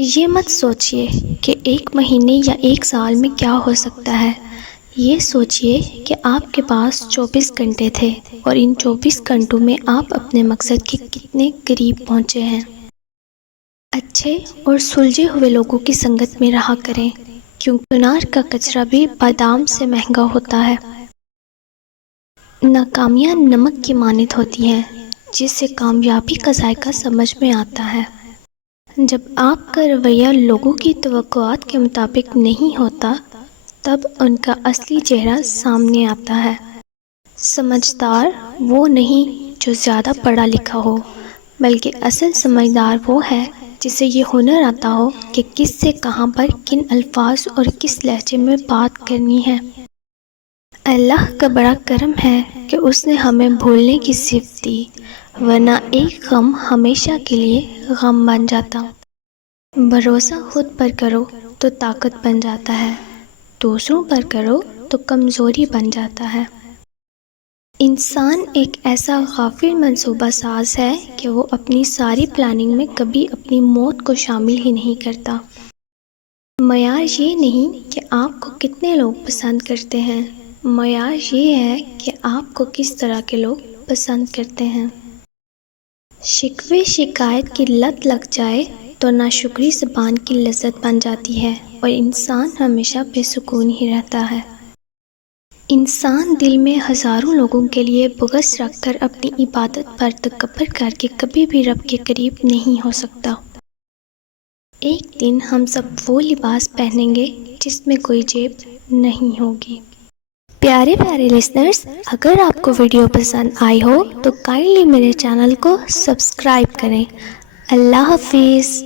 یہ مت سوچئے کہ ایک مہینے یا ایک سال میں کیا ہو سکتا ہے، یہ سوچئے کہ آپ کے پاس 24 گھنٹے تھے اور ان 24 گھنٹوں میں آپ اپنے مقصد کے کتنے قریب پہنچے ہیں۔ اچھے اور سلجھے ہوئے لوگوں کی سنگت میں رہا کریں، کیونکہ انار کا کچرا بھی بادام سے مہنگا ہوتا ہے۔ ناکامیاں نمک کی مانند ہوتی ہیں، جس سے کامیابی کا ذائقہ سمجھ میں آتا ہے۔ جب آپ کا رویہ لوگوں کی توقعات کے مطابق نہیں ہوتا، تب ان کا اصلی چہرہ سامنے آتا ہے۔ سمجھدار وہ نہیں جو زیادہ پڑھا لکھا ہو، بلکہ اصل سمجھدار وہ ہے جسے یہ ہنر آتا ہو کہ کس سے کہاں پر کن الفاظ اور کس لہجے میں بات کرنی ہے۔ اللہ کا بڑا کرم ہے کہ اس نے ہمیں بھولنے کی صفت دی، ورنہ ایک غم ہمیشہ کے لیے غم بن جاتا۔ بھروسہ خود پر کرو تو طاقت بن جاتا ہے، دوسروں پر کرو تو کمزوری بن جاتا ہے۔ انسان ایک ایسا غافل منصوبہ ساز ہے کہ وہ اپنی ساری پلاننگ میں کبھی اپنی موت کو شامل ہی نہیں کرتا۔ معیار یہ نہیں کہ آپ کو کتنے لوگ پسند کرتے ہیں، معیار یہ ہے کہ آپ کو کس طرح کے لوگ پسند کرتے ہیں۔ شکوے شکایت کی لت لگ جائے تو ناشکری زبان کی لذت بن جاتی ہے اور انسان ہمیشہ بے سکون ہی رہتا ہے۔ انسان دل میں ہزاروں لوگوں کے لیے بغض رکھ کر اپنی عبادت پر تکبر کر کے کبھی بھی رب کے قریب نہیں ہو سکتا۔ ایک دن ہم سب وہ لباس پہنیں گے جس میں کوئی جیب نہیں ہوگی۔ پیارے پیارے لسنرز، اگر آپ کو ویڈیو پسند آئی ہو تو کائنڈلی میرے چینل کو سبسکرائب کریں۔ اللہ حافظ۔